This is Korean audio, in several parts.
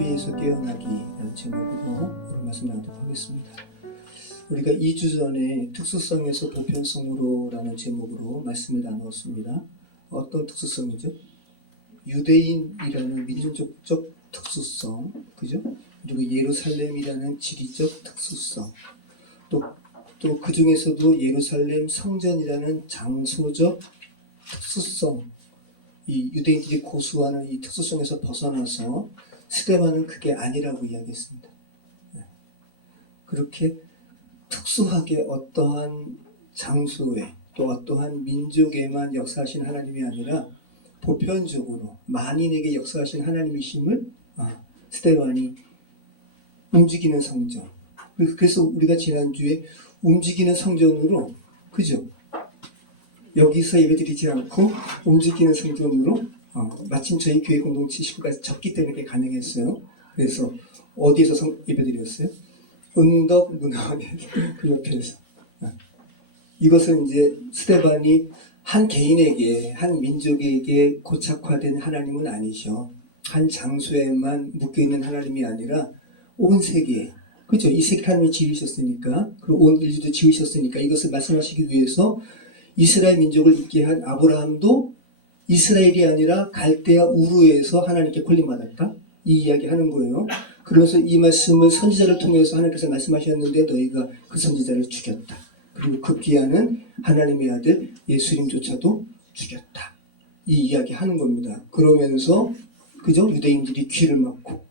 자비에서 깨어나기라는 제목으로 오늘 말씀 나누도록 하겠습니다. 우리가 2주 전에 특수성에서 보편성으로라는 제목으로 말씀을 나누었습니다. 어떤 특수성이죠? 유대인이라는 민족적 특수성, 그죠? 그리고 예루살렘이라는 지리적 특수성, 또 그 중에서도 예루살렘 성전이라는 장소적 특수성, 이 유대인들이 고수하는 이 특수성에서 벗어나서 스데반은 그게 아니라고 이야기했습니다. 그렇게 특수하게 어떠한 장소에 또 어떠한 민족에만 역사하신 하나님이 아니라 보편적으로 만인에게 역사하신 하나님이심을 스데반이 움직이는 성전. 그래서 우리가 지난주에 움직이는 성전으로, 그죠? 여기서 예배드리지 않고 움직이는 성전으로 마침 저희 교회 공동체 식구가 적기 때문에 그게 가능했어요. 그래서 어디에서 예배드렸어요? 은덕 문화원에서 그 옆에서. 이것은 이제 스데반이 한 개인에게, 한 민족에게 고착화된 하나님은 아니죠. 한 장소에만 묶여있는 하나님이 아니라 온 세계에, 그죠? 이 세계 하나님이 지으셨으니까, 그리고 온 인류도 지으셨으니까 이것을 말씀하시기 위해서 이스라엘 민족을 있게 한 아브라함도 이스라엘이 아니라 갈대아 우르에서 하나님께 권림받았다. 이 이야기 하는 거예요. 그래서 이 말씀을 선지자를 통해서 하나님께서 말씀하셨는데 너희가 그 선지자를 죽였다. 그리고 급기야는 하나님의 아들 예수님조차도 죽였다. 이 이야기 하는 겁니다. 그러면서 그죠? 유대인들이 귀를 막고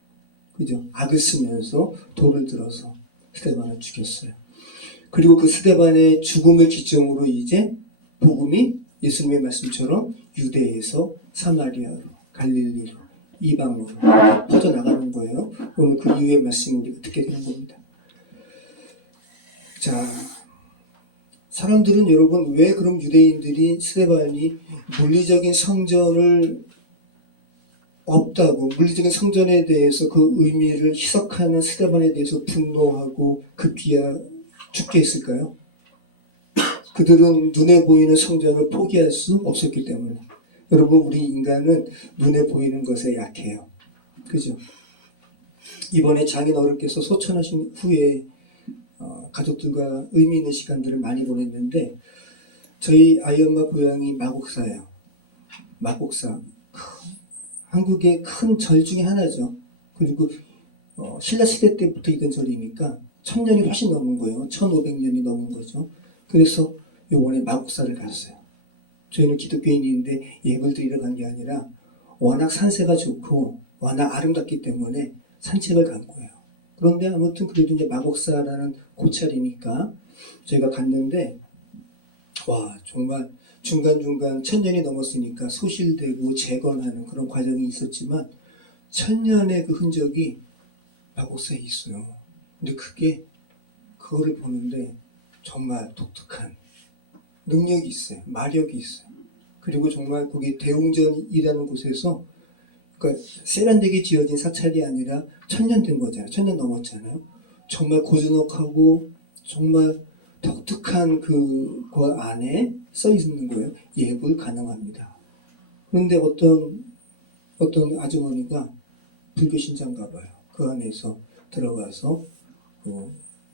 그죠? 악을 쓰면서 돌을 들어서 스데반을 죽였어요. 그리고 그 스데반의 죽음을 기점으로 이제 복음이 예수님의 말씀처럼 유대에서 사마리아로, 갈릴리로, 이방으로 퍼져나가는 거예요. 오늘 그 이후의 말씀을 우리가 듣게 되는 겁니다. 자, 사람들은 여러분 왜 그럼 유대인들이 스데반이 물리적인 성전을 없다고, 물리적인 성전에 대해서 그 의미를 희석하는 스데반에 대해서 분노하고 급기야 죽게 했을까요? 그들은 눈에 보이는 성전을 포기할 수 없었기 때문에. 여러분, 우리 인간은 눈에 보이는 것에 약해요. 그죠? 이번에 장인 어른께서 소천하신 후에 가족들과 의미 있는 시간들을 많이 보냈는데 저희 아이 엄마 고향이 마곡사예요. 마곡사. 한국의 큰 절 중에 하나죠. 그리고 신라시대 때부터 있던 절이니까 1000년이 훨씬 넘은 거예요. 1500년이 넘은 거죠. 그래서 요번에 마곡사를 갔어요. 저희는 기독교인인데 예불 드리러 간 게 아니라 워낙 산세가 좋고 워낙 아름답기 때문에 산책을 간 거예요. 그런데 아무튼 그래도 이제 마곡사라는 고찰이니까 저희가 갔는데 와 정말 중간중간 1000년이 넘었으니까 소실되고 재건하는 그런 과정이 있었지만 1000년의 그 흔적이 마곡사에 있어요. 근데 그거를 보는데 정말 독특한 능력이 있어요. 마력이 있어요. 그리고 정말 거기 대웅전이라는 곳에서 그러니까 세련되게 지어진 사찰이 아니라 1000년 된 거잖아요. 1000년 넘었잖아요. 정말 고즈넉하고 정말 독특한 그 안에 써 있는 거예요. 예불 가능합니다. 그런데 어떤 아주머니가 불교 신자인가 봐요. 그 안에서 들어가서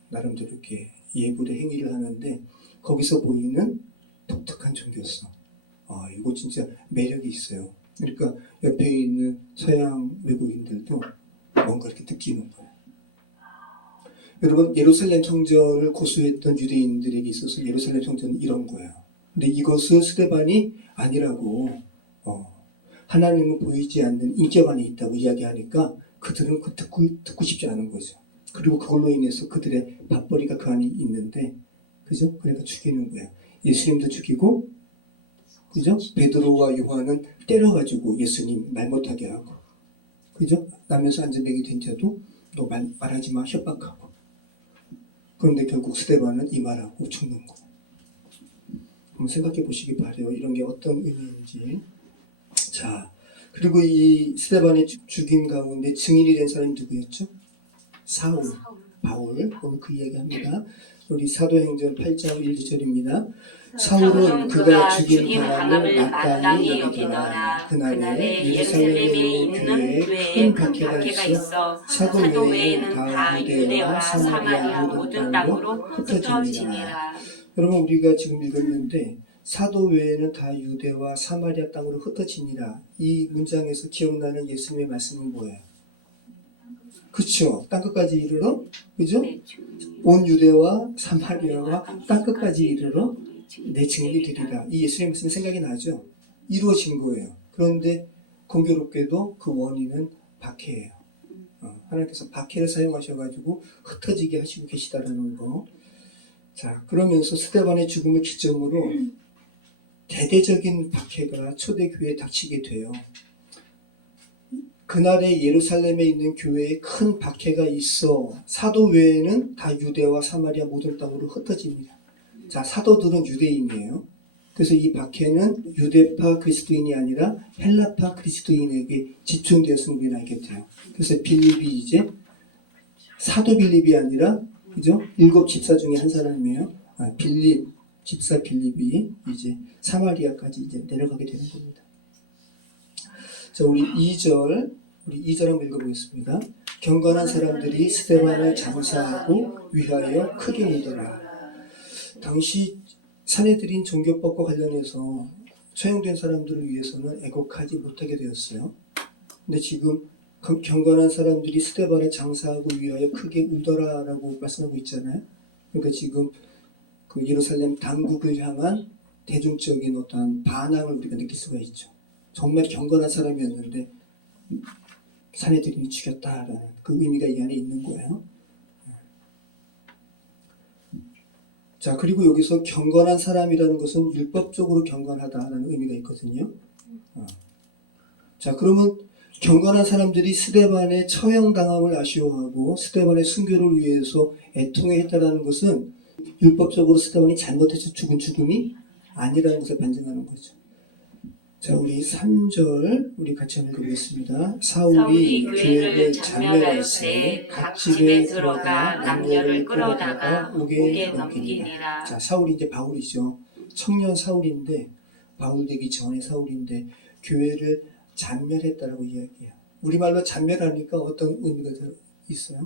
나름대로 이렇게 예불의 행위를 하는데 거기서 보이는 독특한 종교성. 이거 진짜 매력이 있어요. 그러니까 옆에 있는 서양 외국인들도 뭔가 이렇게 느끼는 거예요. 여러분, 예루살렘 성전을 고수했던 유대인들에게 있어서 예루살렘 성전은 이런 거예요. 근데 이것을 스데반이 아니라고 하나님은 보이지 않는 인격 안에 있다고 이야기하니까 그들은 듣고 싶지 않은 거죠. 그리고 그걸로 인해서 그들의 밥벌이가 그 안에 있는데 그죠? 그러니까 죽이는 거예요. 예수님도 죽이고 그죠? 베드로와 요한은 때려가지고 예수님 말 못하게 하고 그죠? 남에서 안전뱅이 된 자도 너 말하지 마 협박하고 그런데 결국 스데반은 이 말하고 죽는 거. 한번 생각해 보시기 바래요. 이런 게 어떤 의미인지. 자, 그리고 이 스데반의 죽임 가운데 증인이 된 사람이 누구였죠? 사울, 바울. 오늘 그 이야기합니다. 우리 사도행전 8장 1, 2절입니다. 사울은 그가 죽인 방암을 마땅히 여기더라. 그날에 예루살렘에 있는 교회에 큰 박해가 있어 사도 외에는 다 유대와 사마리아 모든 땅으로 흩어지니라. 여러분, 우리가 지금 읽었는데 사도 외에는 다 유대와 사마리아 땅으로 흩어지니라. 이 문장에서 기억나는 예수님의 말씀은 뭐예요? 그렇죠. 땅끝까지 이르러, 그죠? 온 유대와 사마리아와 땅끝까지 이르러 내 증인이 되리라. 이 예수님의 말씀이 생각이 나죠. 이루어진 거예요. 그런데 공교롭게도 그 원인은 박해예요. 하나님께서 박해를 사용하셔가지고 흩어지게 하시고 계시다라는 거. 자, 그러면서 스데반의 죽음을 기점으로 대대적인 박해가 초대교회에 닥치게 돼요. 그날에 예루살렘에 있는 교회에 큰 박해가 있어 사도 외에는 다 유대와 사마리아 모든 땅으로 흩어집니다. 자, 사도들은 유대인이에요. 그래서 이 박해는 유대파 그리스도인이 아니라 헬라파 그리스도인에게 집중되었음을 우리는 알게 돼요. 그래서 빌립이 이제 사도 빌립이 아니라, 그죠? 7 집사 중에 한 사람이에요. 빌립, 집사 빌립이 이제 사마리아까지 이제 내려가게 되는 겁니다. 자, 우리 2절 한번 읽어보겠습니다. 경건한 사람들이 스데반을 장사하고 위하여 크게 울더라. 당시 사내들인 종교법과 관련해서 처형된 사람들을 위해서는 애곡하지 못하게 되었어요. 근데 지금 경건한 사람들이 스데반을 장사하고 위하여 크게 울더라라고 말씀하고 있잖아요. 그러니까 지금 그 예루살렘 당국을 향한 대중적인 어떠한 반항을 우리가 느낄 수가 있죠. 정말 경건한 사람이었는데 사내들이 죽였다라는 그 의미가 이 안에 있는 거예요. 자, 그리고 여기서 경건한 사람이라는 것은 율법적으로 경건하다라는 의미가 있거든요. 자, 그러면 경건한 사람들이 스데반의 처형당함을 아쉬워하고 스데반의 순교를 위해서 애통했다라는 것은 율법적으로 스데반이 잘못해서 죽은 죽음이 아니라는 것을 반증하는 거죠. 자, 우리 3절 우리 같이 한번 읽어보겠습니다. 사울이 교회를 잔멸할 새 각 집에 들어가 남녀를 끌어다가 옥에 넘기니라. 자, 사울이 이제 바울이죠. 청년 사울인데, 바울 되기 전에 사울인데 교회를 잔멸했다라고 이야기해요. 우리말로 잔멸하니까 어떤 의미가 있어요?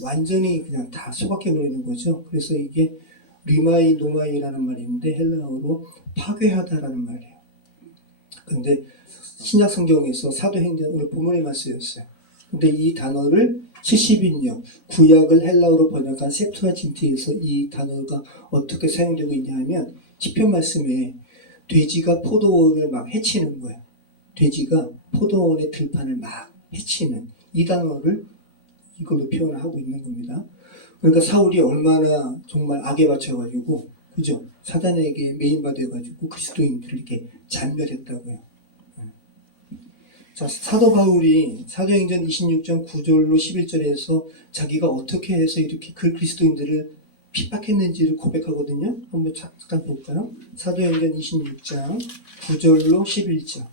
완전히 그냥 다 소각해버리는 거죠. 그래서 이게 리마이 노마이라는 말인데 헬라어로 파괴하다라는 말이에요. 근데 신약 성경에서 사도행전 오늘 본문에만 쓰였어요. 근데 이 단어를 70인역 구약을 헬라어로 번역한 셉투아진트에서 이 단어가 어떻게 사용되고 있냐 하면 시편 말씀에 돼지가 포도원을 막 해치는 거예요. 돼지가 포도원의 들판을 막 해치는 이 단어를 이걸로 표현을 하고 있는 겁니다. 그러니까 사울이 얼마나 정말 악에 바쳐가지고, 그죠? 사단에게 메인받아가지고 그리스도인들을 이렇게 잔멸했다고요. 자, 사도 바울이 사도행전 26장 9절로 11절에서 자기가 어떻게 해서 이렇게 그 그리스도인들을 핍박했는지를 고백하거든요. 한번 잠깐 볼까요? 사도행전 26장 9절로 11절.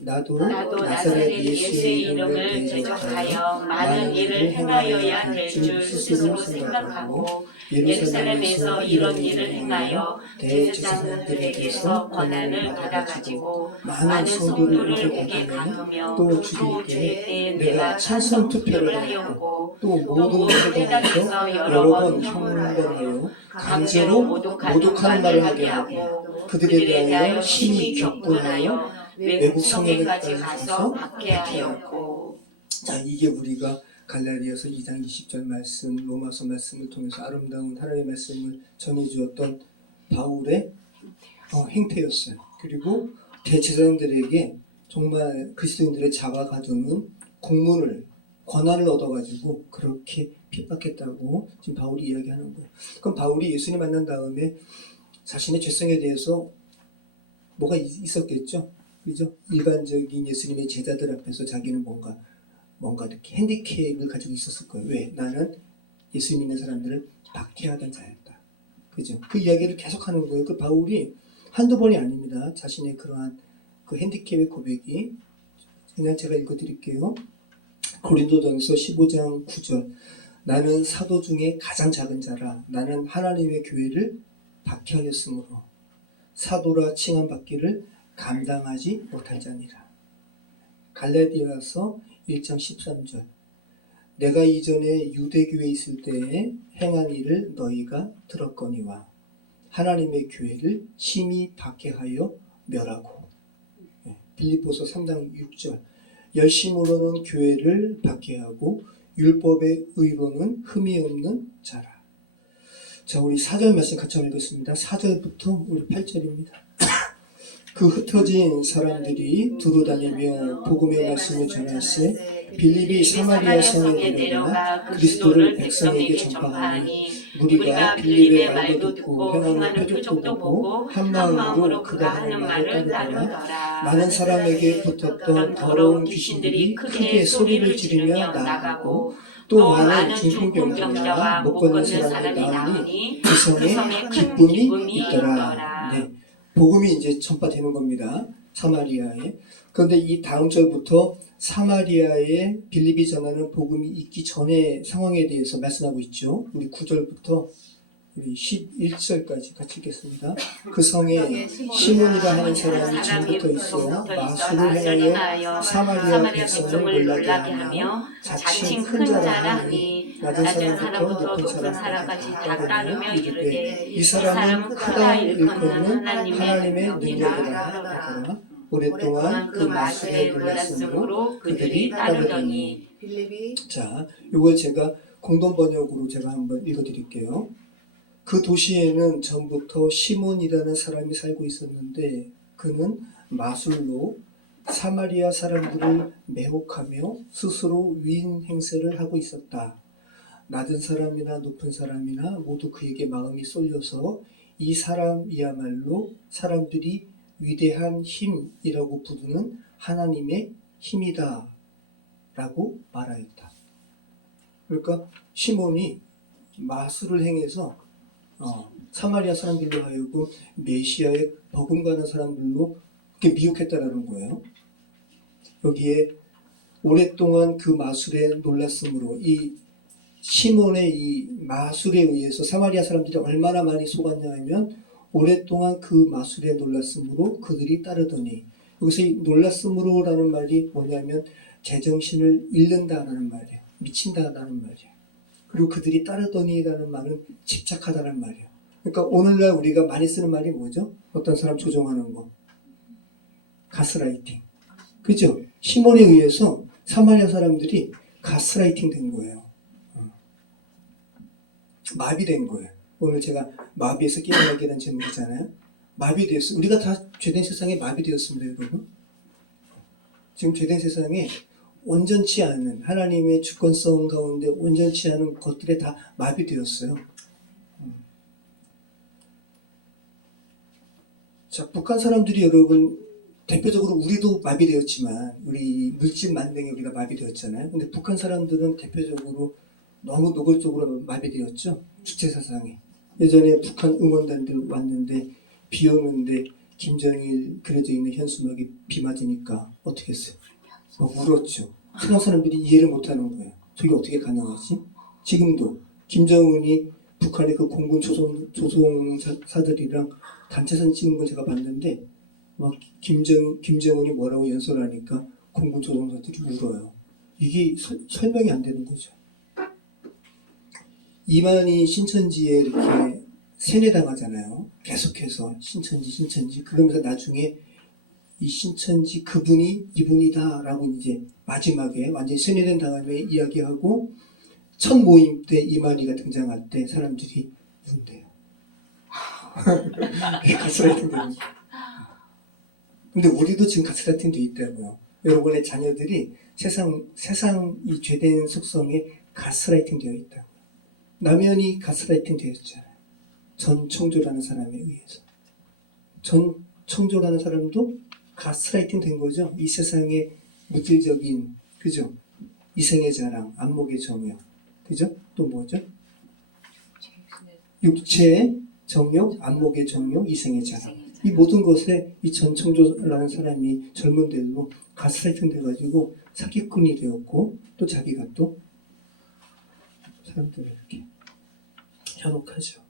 나도 나사렛 예수의 이름을 대적하여 많은 일을 행하여야 될 줄 스스로 생각하고 예루살렘에서 이런 일을 행하여 대제사장들에게서 권한을 받아가지고 많은 성도를 옥에 가두며 또 죽일 때 내가 찬성 투표를 하였고 또 모든 회당에서 여러 번 형벌하여 강제로 모독하는 말을 하게 하고 그들에 대하여 심히 격분하여 외국 성에까지 가서 박해하였고. 자, 이게 우리가 갈라디아서 2장 20절 말씀, 로마서 말씀을 통해서 아름다운 하나님의 말씀을 전해주었던 바울의 행태였어요. 그리고 대제사장들에게 정말 그리스도인들을 잡아가두는 권한을 얻어가지고 그렇게 핍박했다고 지금 바울이 이야기하는 거예요. 그럼 바울이 예수님 만난 다음에 자신의 죄성에 대해서 뭐가 있었겠죠? 그죠? 일반적인 예수님의 제자들 앞에서 자기는 뭔가 이렇게 핸디캡을 가지고 있었을 거예요. 왜? 나는 예수 믿는 사람들을 박해하던 자였다. 그죠? 그 이야기를 계속하는 거예요. 그 바울이 한두 번이 아닙니다. 자신의 그러한 그 핸디캡의 고백이. 그냥 제가 읽어드릴게요. 고린도전서 15장 9절. 나는 사도 중에 가장 작은 자라. 나는 하나님의 교회를 박해하였으므로 사도라 칭함받기를 감당하지 못할 자니라. 갈라디아서 1장 13절. 내가 이전에 유대교회에 있을 때에 행한 일을 너희가 들었거니와 하나님의 교회를 심히 박해하여 멸하고. 빌립보서 3장 6절. 열심으로는 교회를 박해하고 율법의 의로는 흠이 없는 자라. 자, 우리 4절 말씀 같이 읽겠습니다. 4절부터 우리 8절입니다. 그 흩어진 사람들이 두루다니며 복음의 말씀을 전할세 빌립이 사마리아 성에 내려가 그리스도를 백성에게 전파하니 무리가 빌립의 말도 듣고 행하는 표적도 보고 한 마음으로 그가 하는 말을 따르더라. 많은 사람에게 붙었던 더러운 귀신들이 크게 소리를 지르며 나가고 또 많은 중풍병자와 못 걷는 사람이 나오니 그 성에 기쁨이 있더라. 네. 복음이 이제 전파되는 겁니다. 사마리아에. 그런데 이 다음 절부터 사마리아에 빌립이 전하는 복음이 있기 전의 상황에 대해서 말씀하고 있죠. 우리 9절부터 우리 11절까지 같이 읽겠습니다. 그 성에 시몬이라 하는 사람이 전부터 있어 마술을 행하여 사마리아 백성을 놀라게 하며 자칭 큰 자라 하니 낮은 사람부터 높은 사람까지 다 따르며 이르되 이 사람은 크다 일컫는 하나님의 능력이라 하더라. 오랫동안 그 마술에 놀랐으므로 그들이 따르더니. 자, 이걸 제가 공동 번역으로 제가 한번 읽어드릴게요. 그 도시에는 전부터 시몬이라는 사람이 살고 있었는데 그는 마술로 사마리아 사람들을 매혹하며 스스로 위인 행세를 하고 있었다. 낮은 사람이나 높은 사람이나 모두 그에게 마음이 쏠려서 이 사람이야말로 사람들이 위대한 힘이라고 부르는 하나님의 힘이다 라고 말하였다. 그러니까 시몬이 마술을 행해서 사마리아 사람들로 하여금 메시아에 버금가는 사람들로 그렇게 미혹했다라는 거예요. 여기에 오랫동안 그 마술에 놀랐으므로 이 시몬의 이 마술에 의해서 사마리아 사람들이 얼마나 많이 속았냐 하면 오랫동안 그 마술에 놀랐으므로 그들이 따르더니 여기서 이 놀랐으므로라는 말이 뭐냐면 제정신을 잃는다라는 말이에요. 미친다라는 말이에요. 그리고 그들이 따르더니라는 말은 집착하다는 말이에요. 그러니까 오늘날 우리가 많이 쓰는 말이 뭐죠? 어떤 사람 조종하는 거. 가스라이팅. 그죠? 시몬에 의해서 사마리아 사람들이 가스라이팅 된 거예요. 마비된 거예요. 오늘 제가 마비에서 깨어나기라는 제목이잖아요. 마비되었어요. 우리가 다 죄된 세상에 마비되었습니다, 여러분. 지금 죄된 세상에 온전치 않은 하나님의 주권성 가운데 온전치 않은 것들에 다 마비되었어요. 자, 북한 사람들이 여러분 대표적으로 우리도 마비되었지만 우리 물질 만능에 우리가 마비되었잖아요. 근데 북한 사람들은 대표적으로 너무 노골적으로 마비되었죠. 주체사상에. 예전에 북한 응원단들 왔는데 비 오는데 김정일 그려져 있는 현수막이 비 맞으니까 어떻게 했어요? 울었죠. 한국 사람들이 이해를 못하는 거예요. 저게 어떻게 가능하지? 지금도 김정은이 북한의 그 공군 조종사들이랑 단체사진 찍는 걸 제가 봤는데 막 김정은이 뭐라고 연설하니까 공군 조종사들이 울어요. 이게 설명이 안 되는 거죠. 이만희 신천지에 이렇게 세뇌당하잖아요. 계속해서 신천지 그러면서 나중에 이 신천지 그분이 이분이다 라고 이제 마지막에 완전히 세뇌된 다음에 이야기하고 첫 모임 때 이만희가 등장할 때 사람들이 운대요. 가스라이팅 되는 거예요. 근데 우리도 지금 가스라이팅 돼 있다고요. 여러분의 자녀들이 세상 이 죄된 속성에 가스라이팅 되어 있다. 남현이 가스라이팅 되었잖아요. 전 청조라는 사람에 의해서. 전 청조라는 사람도 가스라이팅 된 거죠. 이 세상의 물질적인, 그죠? 이생의 자랑, 안목의 정욕, 그죠? 또 뭐죠? 육체의 정욕, 안목의 정욕, 이생의 자랑. 이 모든 것에 이 전청조라는 사람이 젊은 데도 가스라이팅 돼가지고 사기꾼이 되었고 또 자기가 또 사람들을 이렇게 현혹하죠.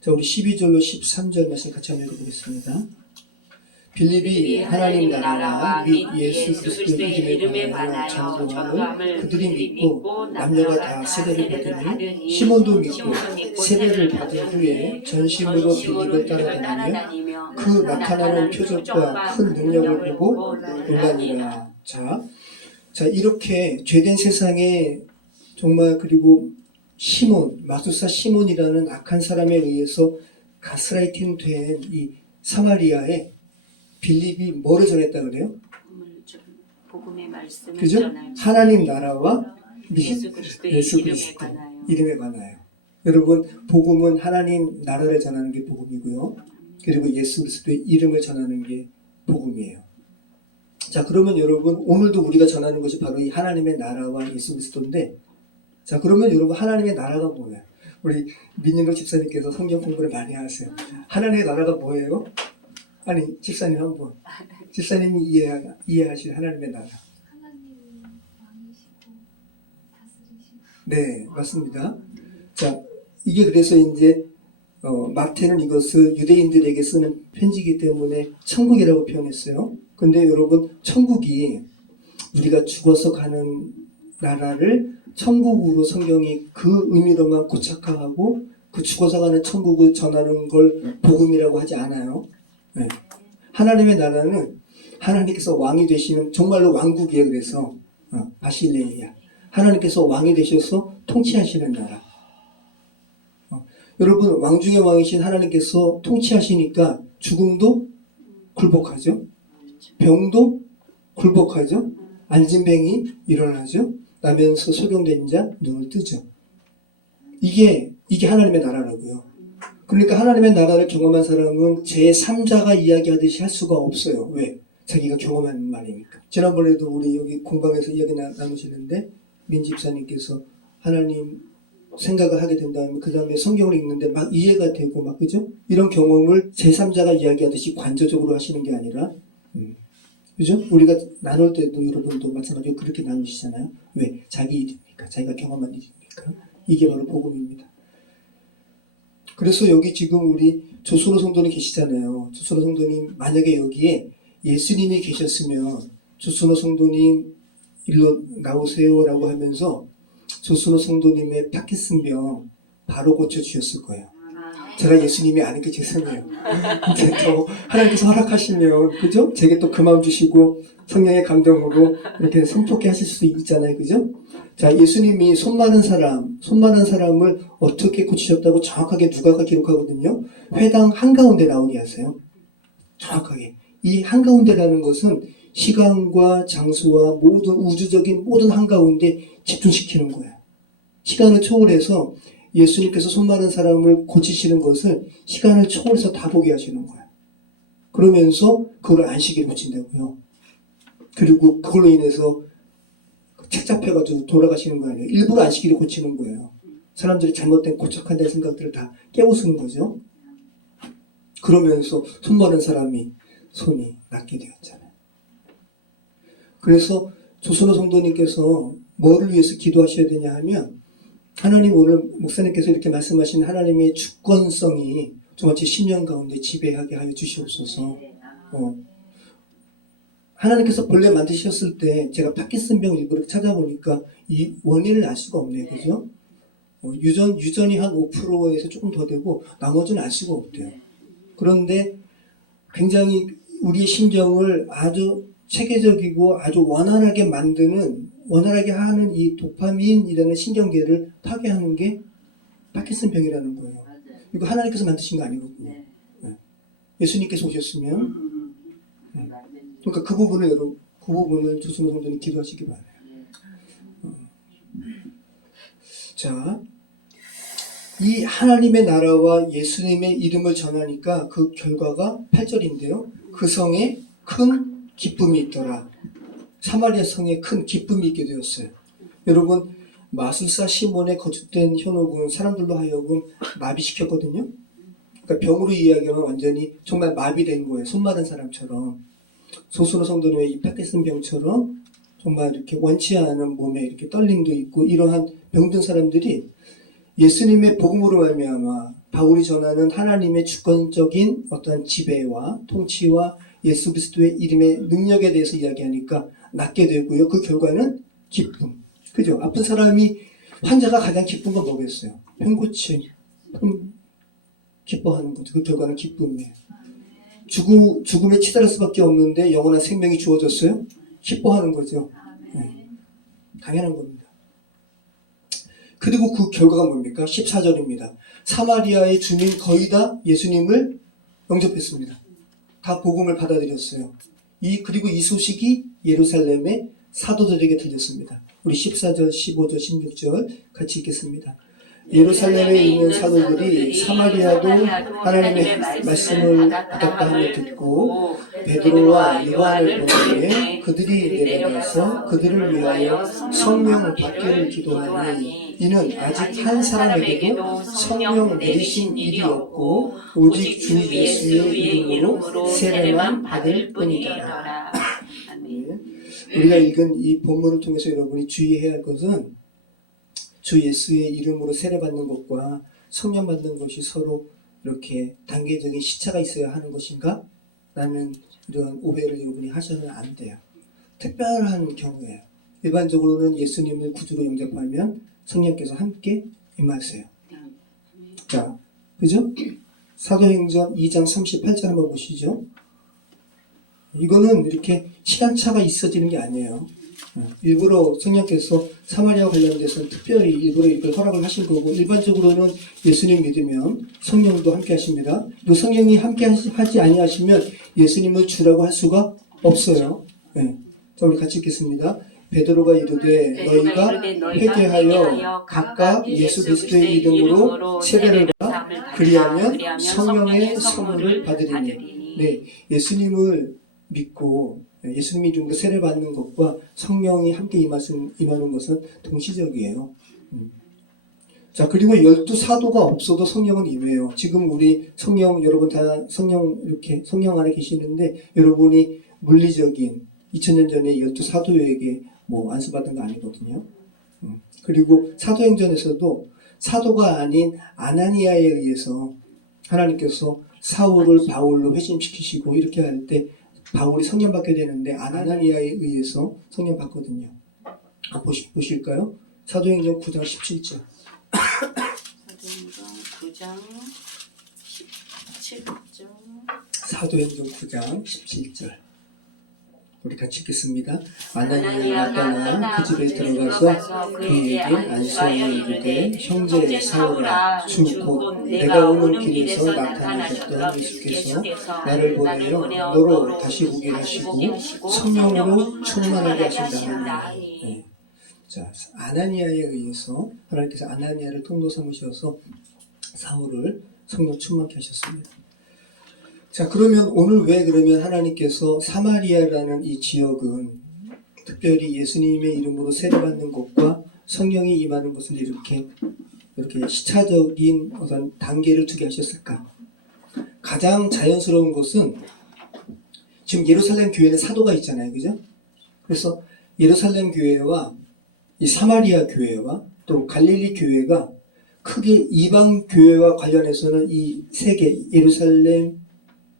자, 우리 12절로 13절 말씀 같이 한번 읽어보겠습니다. 빌립이 하나님 나라와 및 예수 그리스도의 이름에 관하여 전도함을 그들이 믿고 남녀가 다 세례를 받으니 시몬도 믿고 세례를 받은 후에 전심으로 빌립을 따라다니며 그 나타나는 표적과 큰 능력을 보고 놀라니라. 자, 이렇게 죄된 세상에 정말, 그리고 시몬, 마술사 시몬이라는 악한 사람에 의해서 가스라이팅 된 이 사마리아에 빌립이 뭐를 전했다 그래요? 복음의 말씀을 그죠? 전하지. 하나님 나라와 예수 그리스도의 예수 이름에 그리스도 관하여. 이름에 관하여. 여러분, 복음은 하나님 나라를 전하는 게 복음이고요. 그리고 예수 그리스도의 이름을 전하는 게 복음이에요. 자, 그러면 여러분, 오늘도 우리가 전하는 것이 바로 이 하나님의 나라와 예수 그리스도인데, 자, 그러면 여러분, 하나님의 나라가 뭐예요? 우리 민인호 집사님께서 성경 공부를 많이 하세요. 하나님의 나라가 뭐예요? 아니, 집사님 한번. 집사님이 이해하실 하나님의 나라. 하나님이 왕이시고 다스리시고. 네, 맞습니다. 자, 이게 그래서 이제 마태는 이것을 유대인들에게 쓰는 편지이기 때문에 천국이라고 표현했어요. 근데 여러분, 천국이 우리가 죽어서 가는 나라를 천국으로 성경이 그 의미로만 고착화하고 그 죽어서 가는 천국을 전하는 걸 복음이라고 하지 않아요. 네. 하나님의 나라는 하나님께서 왕이 되시는, 정말로 왕국이에요. 그래서 바실레이야, 하나님께서 왕이 되셔서 통치하시는 나라. 여러분, 왕 중의 왕이신 하나님께서 통치하시니까 죽음도 굴복하죠. 병도 굴복하죠. 안진뱅이 일어나죠. 나면서 소경된 자 눈을 뜨죠. 이게 하나님의 나라라고요. 그러니까 하나님의 나라를 경험한 사람은 제3자가 이야기하듯이 할 수가 없어요. 왜? 자기가 경험한 말이니까. 지난번에도 우리 여기 공방에서 이야기 나누시는데 민집사님께서 하나님 생각을 하게 된다면 그 다음에 성경을 읽는데 막 이해가 되고 막, 그죠? 이런 경험을 제3자가 이야기하듯이 관조적으로 하시는 게 아니라, 그죠? 우리가 나눌 때도 여러분도 마찬가지로 그렇게 나누시잖아요. 왜? 자기 일이니까. 자기가 경험한 일이니까. 이게 바로 복음입니다. 그래서 여기 지금 우리 조선호 성도님 계시잖아요. 조선호 성도님, 만약에 여기에 예수님이 계셨으면 조선호 성도님 일로 나오세요라고 하면서 조선호 성도님의 파킨슨병 바로 고쳐주셨을 거예요. 제가 예수님이 아는 게 죄송해요. 근데 또 하나님께서 허락하시면, 그죠? 제게 또 그 마음 주시고 성령의 감동으로 이렇게 손톱게 하실 수도 있잖아요. 그죠? 자, 예수님이 손 마른 사람을 어떻게 고치셨다고 정확하게 누가가 기록하거든요. 회당 한가운데 나오게 하세요. 정확하게. 이 한가운데라는 것은 시간과 장소와 모든 우주적인 모든 한가운데 집중시키는 거예요. 시간을 초월해서 예수님께서 손 마른 사람을 고치시는 것을 시간을 초월해서 다 보게 하시는 거예요. 그러면서 그걸 안식일에 고친다고요. 그리고 그걸로 인해서 책 잡혀가지고 돌아가시는 거 아니에요. 일부러 안식일에 고치는 거예요. 사람들이 잘못된 고착한다는 생각들을 다 깨우쓰는 거죠. 그러면서 손 마른 사람이 손이 낫게 되었잖아요. 그래서 조선호 성도님께서 뭐를 위해서 기도하셔야 되냐 하면, 하나님, 오늘 목사님께서 이렇게 말씀하신 하나님의 주권성이 정말 제 심령 가운데 지배하게 하여 주시옵소서. 하나님께서 본래 만드셨을 때 제가 파킨슨병 일부러 찾아보니까 이 원인을 알 수가 없네요. 그죠? 유전이 한 5%에서 조금 더 되고 나머지는 알 수가 없대요. 그런데 굉장히 우리의 심정을 아주 체계적이고 아주 원활하게 하는 이 도파민이라는 신경계를 파괴하는 게 파킨슨병이라는 거예요. 이거 하나님께서 만드신 거 아니거든요. 네. 예수님께서 오셨으면, 그러니까 그 부분을 조선호 성도님 기도하시기 바라요. 자, 이 하나님의 나라와 예수님의 이름을 전하니까 그 결과가 8절인데요. 그 성에 큰 기쁨이 있더라. 사마리아 성에 큰 기쁨이 있게 되었어요. 여러분, 마술사 시몬의 거짓된 현혹은 사람들로 하여금 마비시켰거든요. 그러니까 병으로 이야기하면 완전히 정말 마비된 거예요. 손 마른 사람처럼. 조선호 성도님의 이 파킨슨병처럼 정말 이렇게 원치 않은 몸에 이렇게 떨림도 있고 이러한 병든 사람들이 예수님의 복음으로 말미암아 바울이 전하는 하나님의 주권적인 어떤 지배와 통치와 예수 그리스도의 이름의 능력에 대해서 이야기하니까 낫게 되고요. 그 결과는 기쁨. 그죠? 아픈 사람이 환자가 가장 기쁜 건 뭐겠어요? 병고침. 기뻐하는 거죠. 그 결과는 기쁨이에요. 죽음에 치달을 수밖에 없는데 영원한 생명이 주어졌어요? 기뻐하는 거죠. 네. 당연한 겁니다. 그리고 그 결과가 뭡니까? 14절입니다. 사마리아의 주민 거의 다 예수님을 영접했습니다. 다 복음을 받아들였어요. 그리고 이 소식이 예루살렘의 사도들에게 들렸습니다. 우리 14절, 15절, 16절 같이 읽겠습니다. 예루살렘에 있는 사도들이 사마리아도 하나님의 말씀을 받았다 함을 듣고 베드로와 요한을 보내매 그들이 내려가서 그들을 위하여 성령 받기를 기도하니 이는 아직 한 사람에게도 성령 내리신 일이 없고 오직 주 예수의 이름으로 세례만 받을 뿐이더라. 우리가 읽은 이 본문을 통해서 여러분이 주의해야 할 것은 주 예수의 이름으로 세례받는 것과 성령 받는 것이 서로 이렇게 단계적인 시차가 있어야 하는 것인가? 라는 이런 오해를 여러분이 하셔는 안 돼요. 특별한 경우에요. 일반적으로는 예수님을 구주로 영접하면 성령께서 함께 임하세요. 자, 그죠? 사도행전 2장 38절 한번 보시죠. 이거는 이렇게 시간차가 있어지는 게 아니에요. 일부러 성령께서 사마리아 관련돼서는 특별히 일부러 이걸 허락을 하신 거고 일반적으로는 예수님 믿으면 성령도 함께 하십니다. 또 성령이 함께 하지 아니하시면 예수님을 주라고 할 수가 없어요. 네. 자, 우리 같이 읽겠습니다. 베드로가 이르되 너희가 회개하여 각각 예수 그리스도의 이름으로 세례를 받아 그리하면 성령의 선물을 받으리니. 네, 예수님을 믿고 예수님의 이름으로 세례받는 것과 성령이 함께 임하는 것은 동시적이에요. 자, 그리고 12사도가 없어도 성령은 임해요. 지금 우리 여러분 다 이렇게 성령 안에 계시는데 여러분이 물리적인 2000년 전에 12사도에게 안수받은 거 아니거든요. 그리고 사도행전에서도 사도가 아닌 아나니아에 의해서 하나님께서 사울을 바울로 회심시키시고 이렇게 할 때 바울이 성령 받게 되는데 아나니아에 의해서 성령 받거든요. 보실까요? 사도행전 9장 17절. 사도행전 9장 17절. 사도행전 9장 17절. 우리 같이 읽겠습니다. 아나니아가 떠나 그 집에 들어가서 그에게 안수하여 이르되 형제 사울아 주 곧 내가 오는 길에서 나타나셨던 예수께서 나를 보내어 너로 다시 오게 하시고 성령으로 충만하게 하신다. 네. 자, 아나니아에 의해서 하나님께서 아나니아를 통로 삼으셔서 사울을 성령 충만케 하셨습니다. 자, 그러면 오늘 왜 그러면 하나님께서 사마리아라는 이 지역은 특별히 예수님의 이름으로 세례받는 것과 성령이 임하는 것을 이렇게 시차적인 어떤 단계를 두게 하셨을까? 가장 자연스러운 것은 지금 예루살렘 교회는 사도가 있잖아요. 그죠? 그래서 예루살렘 교회와 이 사마리아 교회와 또 갈릴리 교회가 크게 이방 교회와 관련해서는 이 세 개, 예루살렘,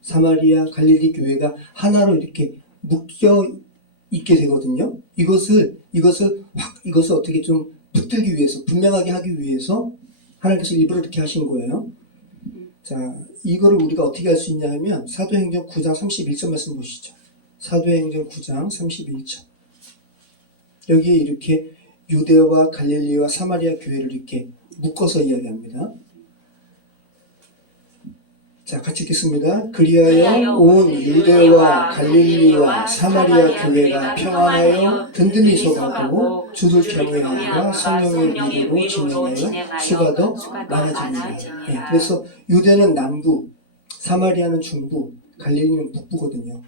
사마리아, 갈릴리 교회가 하나로 이렇게 묶여 있게 되거든요. 이것을 어떻게 좀 붙들기 위해서, 분명하게 하기 위해서 하나님께서 일부러 이렇게 하신 거예요. 자, 이거를 우리가 어떻게 할 수 있냐 하면 사도행전 9장 31절 말씀 보시죠. 사도행전 9장 31절. 여기에 이렇게 유대와 갈릴리와 사마리아 교회를 이렇게 묶어서 이야기합니다. 자, 같이 읽겠습니다. 그리하여 온 유대와 갈릴리와 사마리아 교회가 평안하여 든든히 서가고 주를 경외하여 성령의 이름으로 진행하여 수가 더 많아집니다. 네, 그래서 유대는 남부, 사마리아는 중부, 갈릴리는 북부거든요.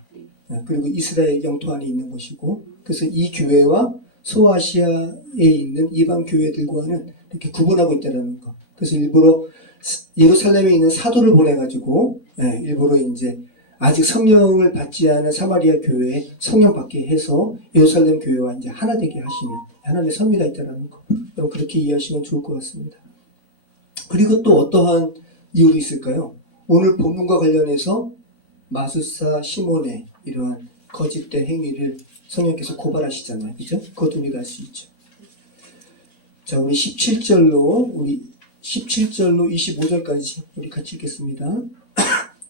네, 그리고 이스라엘 영토 안에 있는 곳이고, 그래서 이 교회와 소아시아에 있는 이방 교회들과는 이렇게 구분하고 있다는 거. 그래서 일부러 예루살렘에 있는 사도를 보내가지고 일부러 이제 아직 성령을 받지 않은 사마리아 교회에 성령 받게 해서 예루살렘 교회와 이제 하나 되게 하시는 하나님의 섭리가 있다는 거. 여러분 그렇게 이해하시면 좋을 것 같습니다. 그리고 또 어떠한 이유도 있을까요? 오늘 본문과 관련해서 마술사 시몬의 이러한 거짓된 행위를 성령께서 고발하시잖아요. 그죠? 그것도 우리가 알 수 있죠. 자, 우리 17절로 25절까지 우리 같이 읽겠습니다.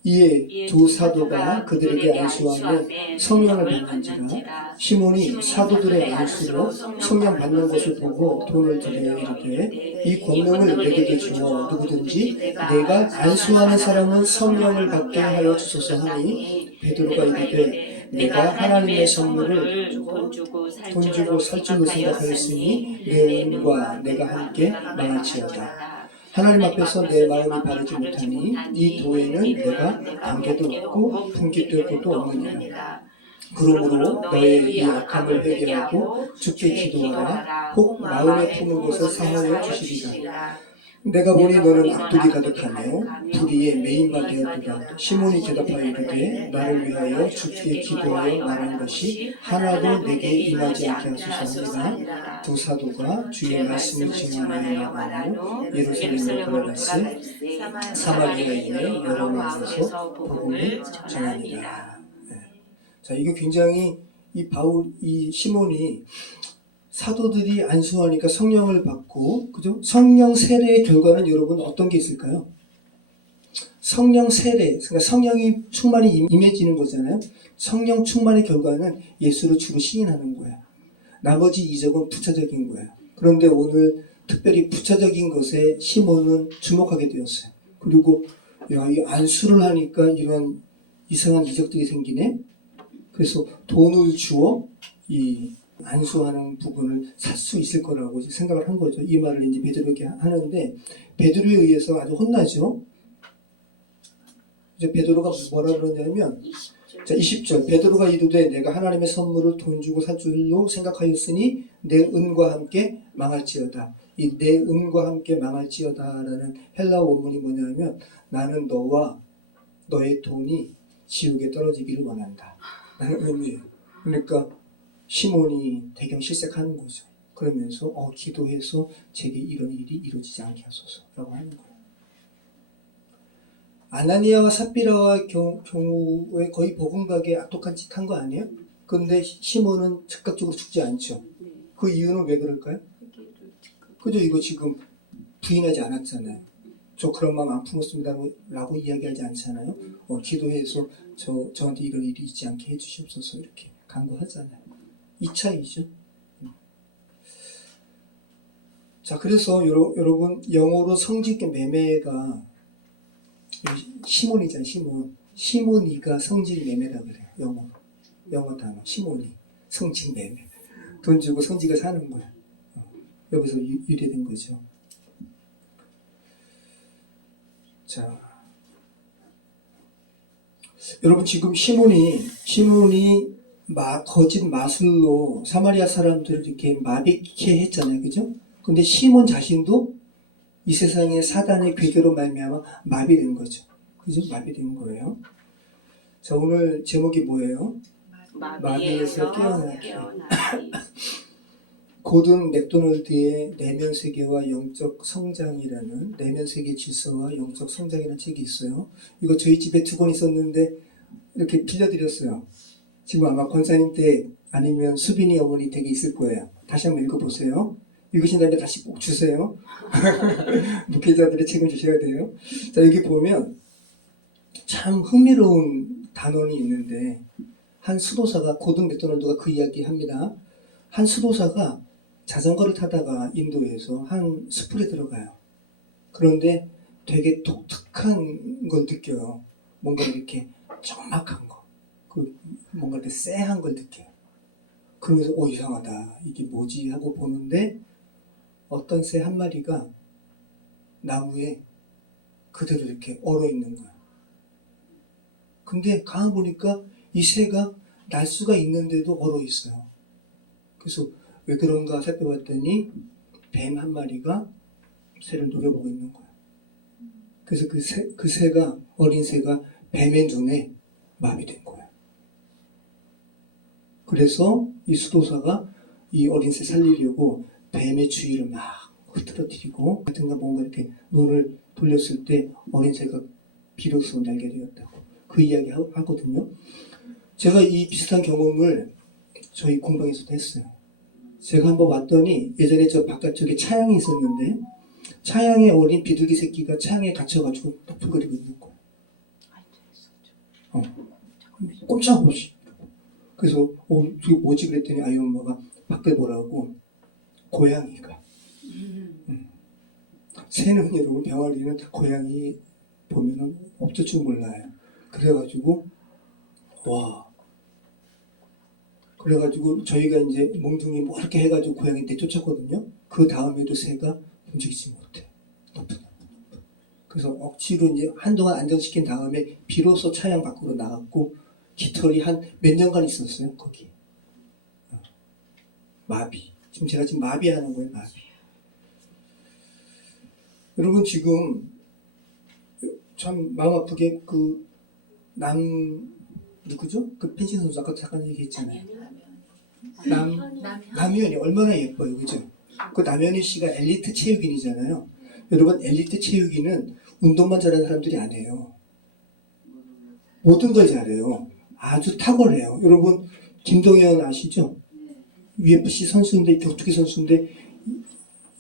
이에 두 사도가 그들에게 안수하며 성령을 받는지라 시몬이 사도들의 안수로 성령 받는 것을 보고 돈을 들여 이르되 이 권능을 내게 주어 누구든지 내가 안수하는 사람은 성령을 받게 하여 주소서 하니 베드로가 이르되 내가 하나님의 선물을 돈 주고 살 줄로 생각하였으니 내 은과 내가 함께 망할지어다. 하나님 앞에서 내 마음이 바르지 못하니 이 도에는 내가 관계도 없고 분깃될 것도 없느니라. 그러므로 너의 이 악함을 회개하고 주께 기도하라. 혹 마음에 품은 것을 사하여 주시리라. 내가 보니 너는 악독이 가득하며 불의에 매인바 되었도다. 시몬이 대답하여 이르되 나를 위하여 주께 기도하여 말한 것이 하나도 내게 임하지 않게 하소서하니라. 두 사도가 주의 말씀을 증언하여 나가고 예루살렘으로 돌아갔을 사마리아인의 여러 곳에서 복음을 전하니라. 자, 이게 굉장히 이 시몬이 사도들이 안수하니까 성령을 받고, 그죠? 성령 세례의 결과는 여러분 어떤 게 있을까요? 성령 세례, 그러니까 성령이 충만히 임해지는 거잖아요. 성령 충만의 결과는 예수를 주로 시인하는 거야. 나머지 이적은 부차적인 거야. 그런데 오늘 특별히 부차적인 것에 시몬은 주목하게 되었어요. 그리고 야, 이 안수를 하니까 이런 이상한 이적들이 생기네. 그래서 돈을 주어 이 안수하는 부분을 살 수 있을 거라고 생각을 한 거죠. 이 말을 이제 베드로에게 하는데 베드로에 의해서 아주 혼나죠. 이제 베드로가 뭐라 그러냐면 자 20절 베드로가 이르되 내가 하나님의 선물을 돈 주고 살 줄로 생각하였으니 내 은과 함께 망할지어다. 이 내 은과 함께 망할지어다라는 헬라어 원문이 뭐냐면 나는 너와 너의 돈이 지옥에 떨어지기를 원한다. 라는 의미예요. 그러니까 시몬이 대경실색하는 거죠. 그러면서 기도해서 제게 이런 일이 이루어지지 않게 하소서라고 하는 거예요. 아나니아와 삽비라와 경우에 거의 버금가게 악독한 짓 한 거 아니에요? 그런데 시몬은 즉각적으로 죽지 않죠. 그 이유는 왜 그럴까요? 그죠? 이거 지금 부인하지 않았잖아요. 저 그런 마음 안 품었습니다 라고 이야기하지 않잖아요. 기도해서 저한테 이런 일이 있지 않게 해주시옵소서 이렇게 간구하잖아요. 이 차이죠. 자, 그래서 여러분 영어로 성직 매매가 시몬이잖아요. 시몬이가 성직 매매라 그래요. 영어 단어 시몬이 성직 매매. 돈 주고 성직을 사는 거야. 여기서 유래된 거죠. 자, 여러분 지금 시몬이 거짓 마술로 사마리아 사람들을 이렇게 마비케 했잖아요. 그죠? 근데 시몬 자신도 이 세상의 사단의 괴계로 말미암아 마비된 거죠. 그죠? 마비된 거예요. 자, 오늘 제목이 뭐예요? 마비에서 깨어나기. 고든 맥도널드의 내면 세계와 영적 성장이라는 내면 세계 질서와 영적 성장이라는 책이 있어요. 이거 저희 집에 2권 있었는데 이렇게 빌려드렸어요. 지금 아마 권사님 때 아니면 수빈이 어머니 댁에 있을 거예요. 다시 한번 읽어보세요. 읽으신 다음에 다시 꼭 주세요. 목회자들의 책임 주셔야 돼요. 자, 여기 보면 참 흥미로운 단원이 있는데 한 수도사가 고든 맥도널드가 그 이야기 합니다. 한 수도사가 자전거를 타다가 인도에서 한 숲에 들어가요. 그런데 되게 독특한 걸 느껴요. 뭔가 이렇게 적막한 거. 뭔가 이렇게 쎄한 걸 느껴요. 그러면서 이상하다. 이게 뭐지? 하고 보는데 어떤 새 한 마리가 나무에 그대로 이렇게 얼어 있는 거야. 근데 가만 보니까 이 새가 날 수가 있는데도 얼어 있어요. 그래서 왜 그런가 살펴봤더니 뱀 한 마리가 새를 노려보고 있는 거야. 그래서 그 새가 어린 새가 뱀의 눈에 마비된 거예요. 그래서 이 수도사가 이 어린 새 살리려고 뱀의 주위를 막 흐트러뜨리고 하여튼가 뭔가 이렇게 눈을 돌렸을 때 어린 새가 비로소 날게 되었다고 그 이야기 하거든요. 제가 이 비슷한 경험을 저희 공방에서도 했어요. 제가 한번 왔더니 예전에 저 바깥쪽에 차양이 있었는데 차양에 어린 비둘기 새끼가 차양에 갇혀가지고 너풀거리고 있는 거예요. 꼼짝없이. 그래서 저게 뭐지 그랬더니 아이 엄마가 밖에 보라고 고양이가 새는 여러분 병아리는 고양이 보면은 없을 줄 몰라요. 그래가지고 그래가지고 저희가 이제 몽둥이 뭐 이렇게 해가지고 고양이 내쫓았거든요. 그 다음에도 새가 움직이지 못해. 그래서 억지로 이제 한동안 안정시킨 다음에 비로소 차양 밖으로 나갔고 깃털이 한 몇 년간 있었어요 거기. 마비. 지금 제가 마비하는 거예요. 마비. 여러분 지금 참 마음 아프게 그 누구죠? 그 펜싱 선수 아까 잠깐 얘기했잖아요. 남현이 얼마나 예뻐요, 그죠? 그 남현희 씨가 엘리트 체육인이잖아요. 여러분 엘리트 체육인은 운동만 잘하는 사람들이 아니에요. 모든 걸 잘해요. 아주 탁월해요. 여러분 김동현 아시죠? UFC 선수인데 격투기 선수인데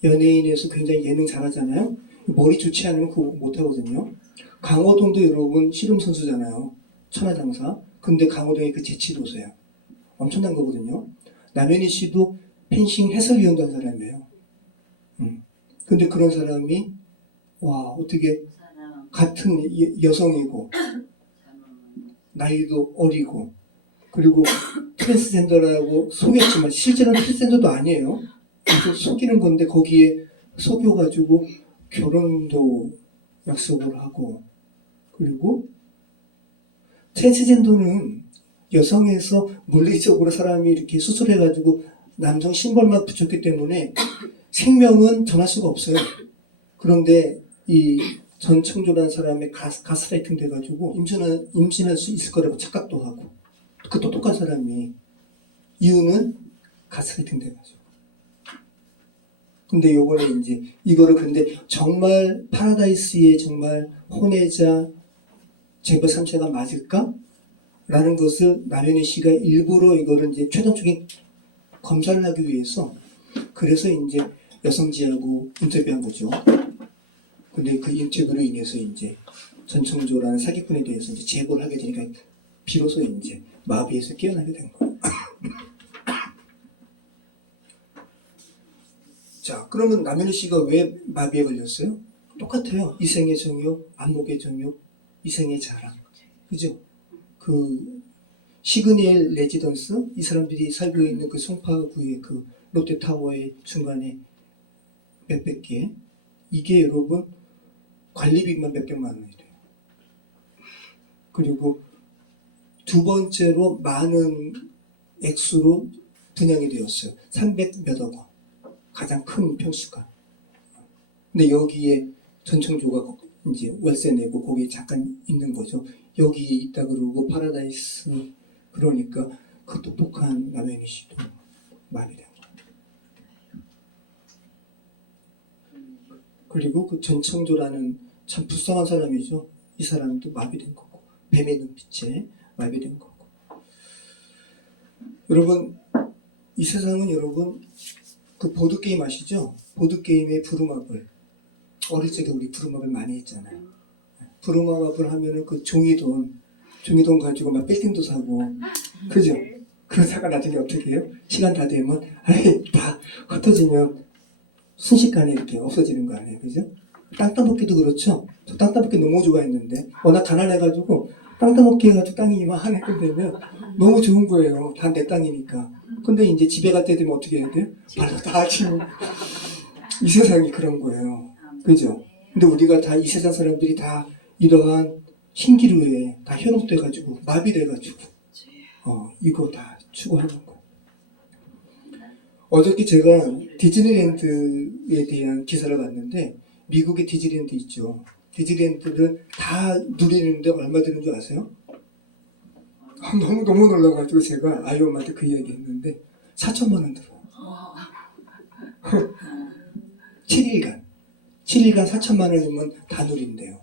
연예인에서 굉장히 예능 잘하잖아요. 머리 좋지 않으면 그거 못하거든요. 강호동도 여러분 씨름 선수잖아요. 천하장사. 근데 강호동이 그 재치도세요. 엄청난 거거든요. 남현희 씨도 펜싱 해설위원도 한 사람이에요. 근데 그런 사람이 어떻게 같은 여성이고 나이도 어리고 그리고 트랜스젠더라고 속였지만 실제로는 트랜스젠더도 아니에요. 그래서 속이는 건데 거기에 속여가지고 결혼도 약속을 하고 그리고 트랜스젠더는 여성에서 물리적으로 사람이 이렇게 수술해가지고 남성 심벌만 붙였기 때문에 생명은 전할 수가 없어요. 그런데 이 전청조라는 사람의 가스라이팅 돼가지고 임신할 수 있을 거라고 착각도 하고 그 똑똑한 사람이 이유는 가스라이팅 돼가지고. 근데 요번에 이제 이거를 근데 정말 파라다이스의 정말 혼외자 재벌 3세가 맞을까? 라는 것을 남현희 씨가 일부러 이거를 이제 최종적인 검사를 하기 위해서 그래서 이제 여성지하고 인터뷰한 거죠. 근데 그 인터뷰로 인해서 이제 전청조라는 사기꾼에 대해서 이제 제보를 하게 되니까 비로소 이제 마비에서 깨어나게 된 거예요. 자, 그러면 남현희 씨가 왜 마비에 걸렸어요? 똑같아요. 이생의 정욕, 안목의 정욕, 이생의 자랑. 그죠? 그 시그니엘 레지던스 이 사람들이 살고 있는 그 송파구의 그 롯데타워의 중간에 몇백 개 이게 여러분 관리비만 몇백만 원이 돼요. 그리고 두 번째로 많은 액수로 분양이 되었어요. 300몇억 원. 가장 큰 평수가. 근데 여기에 전청조가 이제 월세 내고 거기 잠깐 있는 거죠. 여기 있다 그러고 파라다이스 그러니까 그 똑똑한 남현희 씨도 말이 된 거예요. 그리고 그 전청조라는 참 불쌍한 사람이죠. 이 사람도 마비된 거고 뱀의 눈빛에 마비된 거고. 여러분 이 세상은 여러분 그 보드게임 아시죠? 보드게임의 부루마블 어릴 적에 우리 부루마블 많이 했잖아요. 부루마블 하면은 그 종이돈 가지고 막 빌딩도 사고 그죠? 그러다가 나중에 어떻게 해요? 시간 다 되면 다 흩어지면 순식간에 이렇게 없어지는 거 아니에요? 그죠? 땅 따먹기도 그렇죠? 저 땅 따먹기 너무 좋아했는데 워낙 가난해가지고 땅 따먹기 해가지고 땅이 이만하게 되면 너무 좋은 거예요. 다 내 땅이니까. 근데 이제 집에 갈 때 되면 어떻게 해야 돼요? 바로 다 지금 이 세상이 그런 거예요. 그죠? 근데 우리가 다 이 세상 사람들이 다 이러한 신기루에 다 현혹돼가지고 마비돼가지고 이거 다 추구하는 거. 어저께 제가 디즈니랜드에 대한 기사를 봤는데 미국의 디즈니랜드 있죠. 디즈니랜드를 다 누리는데 얼마 드는 줄 아세요? 너무 놀라가지고 제가 아이 엄마한테 그 이야기 했는데 4천만 원 들어요. 7일간 4천만 원이면 다 누린대요.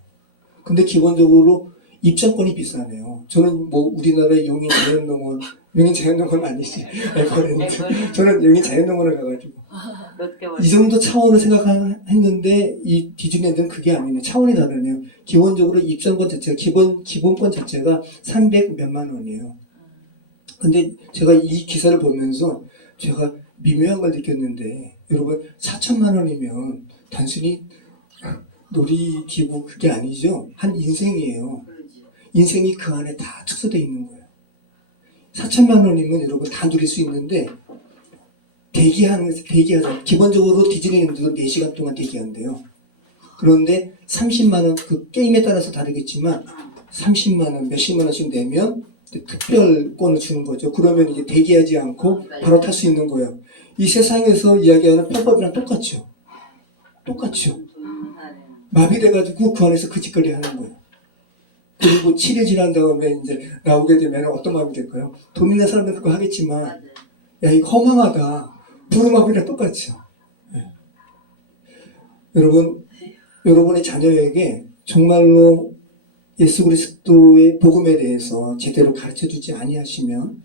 근데 기본적으로 입장권이 비싸네요. 저는 뭐 우리나라의 용인 자연농원 아니지, 에버랜드. 저는 용인 자연농원을 가가지고 롯데월드. 이 정도 차원을 생각했는데 이 디즈니랜드는 그게 아니네. 차원이 다르네요. 기본적으로 입장권 자체가 기본권 자체가 300 몇만 원이에요. 근데 제가 이 기사를 보면서 제가 미묘한 걸 느꼈는데, 여러분 4천만 원이면 단순히 놀이기구 그게 아니죠. 한 인생이에요. 인생이 그 안에 다 축소되어 있는 거예요. 4천만 원이면 여러분 다 누릴 수 있는데 대기하자. 기본적으로 디즈니랜드도 4시간 동안 대기한대요. 그런데 30만 원, 그 게임에 따라서 다르겠지만 30만 원, 몇십만 원씩 내면 특별권을 주는 거죠. 그러면 이제 대기하지 않고 바로 탈 수 있는 거예요. 이 세상에서 이야기하는 편법이랑 똑같죠. 마비돼가지고 그 안에서 그 짓거리 하는 거예요. 그리고 7일 지난 다음에 이제 나오게 되면 어떤 마음이 될까요? 돈 있는 사람들은 그거 하겠지만, 야, 이거 허망하다. 부르마비랑 똑같죠. 네. 여러분의 자녀에게 정말로 예수 그리스도의 복음에 대해서 제대로 가르쳐주지 아니하시면,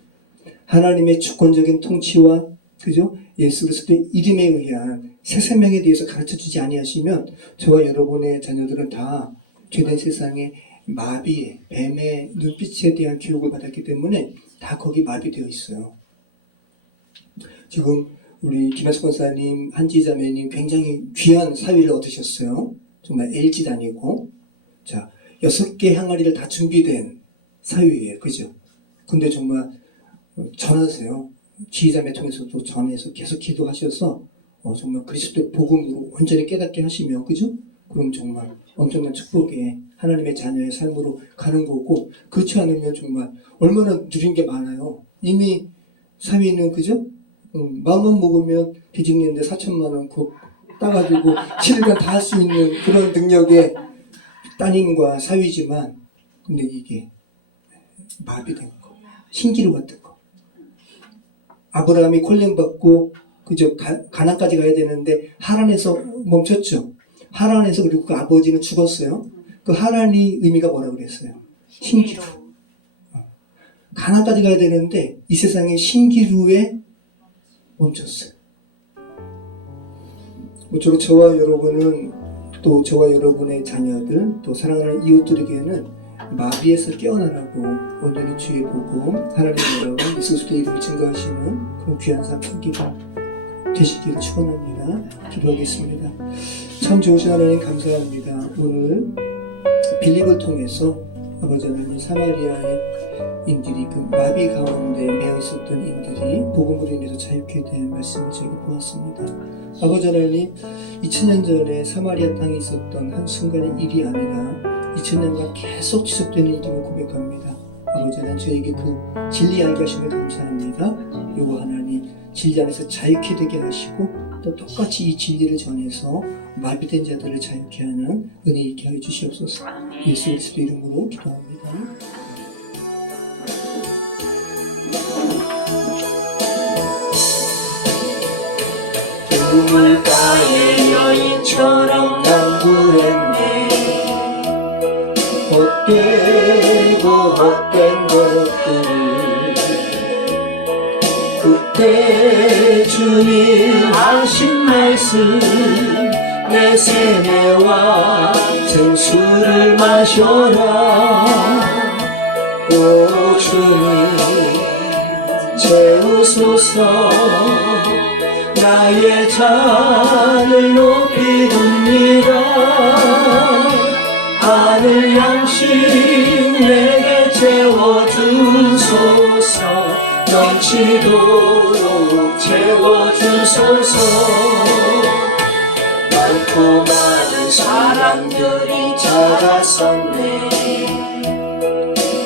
하나님의 주권적인 통치와 그죠? 예수 그리스도의 이름에 의한 새 생명에 대해서 가르쳐주지 아니하시면 저와 여러분의 자녀들은 다 죄된 세상에 마비의 뱀의 눈빛에 대한 교육을 받았기 때문에 다 거기 마비되어 있어요. 지금 우리 김현숙 권사님, 한지 자매님 굉장히 귀한 사위를 얻으셨어요. 정말 LG 다니고, 자 6개 항아리를 다 준비된 사위예요, 그죠? 근데 정말 전하세요. 지휘자매 통해서도 전해서 계속 기도하셔서 정말 그리스도의 복음으로 온전히 깨닫게 하시면, 그죠? 그럼 정말 엄청난 축복에 하나님의 자녀의 삶으로 가는 거고, 그렇지 않으면 정말 얼마나 누린 게 많아요. 이미 사위는 그죠? 마음만 먹으면 디즈니랜드 4천만 원 그 따가지고 7일간 다 할 수 있는 그런 능력의 따님과 사위지만, 근데 이게 마비된 거, 신기루 같은 거. 아브라함이 콜링 받고 그죠? 가나안까지 가야 되는데 하란에서 멈췄죠. 하란에서. 그리고 그 아버지는 죽었어요. 그 하란이 의미가 뭐라 그랬어요? 신기루. 가나안까지 가야 되는데 이 세상의 신기루에 멈췄어요. 모쪼록 저와 여러분은, 또 저와 여러분의 자녀들, 또 사랑하는 이웃들에게는 마비에서 깨어나라고 온전히 주의 보고 하나님 여러분 예수 그리스도의 이름을 증거하시는 그런 귀한 삶 살기가 되시기를 축원합니다. 기도하겠습니다. 참 좋으신 하나님 감사합니다. 오늘 빌립을 통해서 아버지 하나님 사마리아의 인들이 그 마비 가운데 매여 있었던 인들이 복음으로 인해서 자유케 된 말씀을 저희가 보았습니다. 아버지 하나님 2000년 전에 사마리아 땅에 있었던 한순간의 일이 아니라 2000년간 계속 지속되는 일임을 고백합니다. 아버지 하나님 저에게 그 진리 알게 하심을 감사합니다. 요거 하나님 진리 안에서 자유케 되게 하시고 또 똑같이 이 진리를 전해서 마비된 자들을 자유케 하는 은혜 있게 하여 주시옵소서. 예수 그리스도 이름으로 기도합니다. 우물가의 여인처럼 간구했네. 헛되고 헛된 것들 그때 주님 하신 말씀 내 세뇌와 생수를 마셔라. 오 주님 채우소서. 나의 잔을 높이 듭니다. 하늘 양식 내게 채워주소서. 넘치도록 채워주소서. 많고 많은 사람들이 찾아섰네.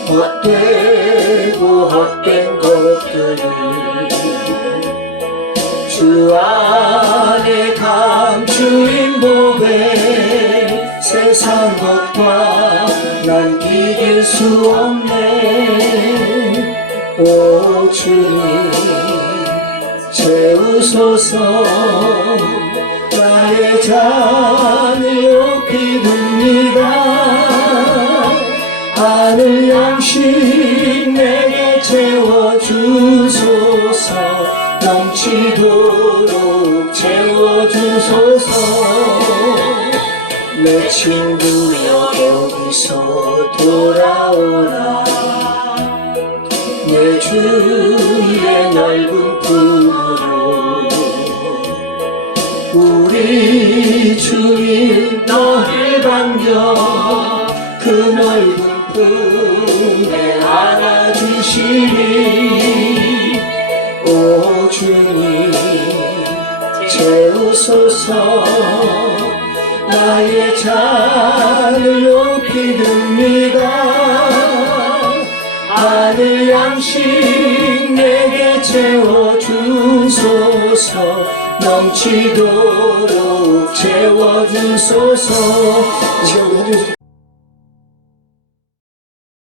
헛되고 헛된 것들을 주 안에 감추인 복에 세상 것과 난 이길 수 없네. 오 주님 채우소서 나의 잔을 높이 듭니다 하늘 양식 내게 채워주소서 넘치도록 채워주소서 내 친구여 여기서 돌아오라 내 주의 넓은 품으로 우리 주님 너를 반겨 그 넓은 품에 안아주시니 오 주님 채우소서 나의 잔을 높이 듭니다 하늘 양식 내게 채워주소서 넘치도록 채워주소서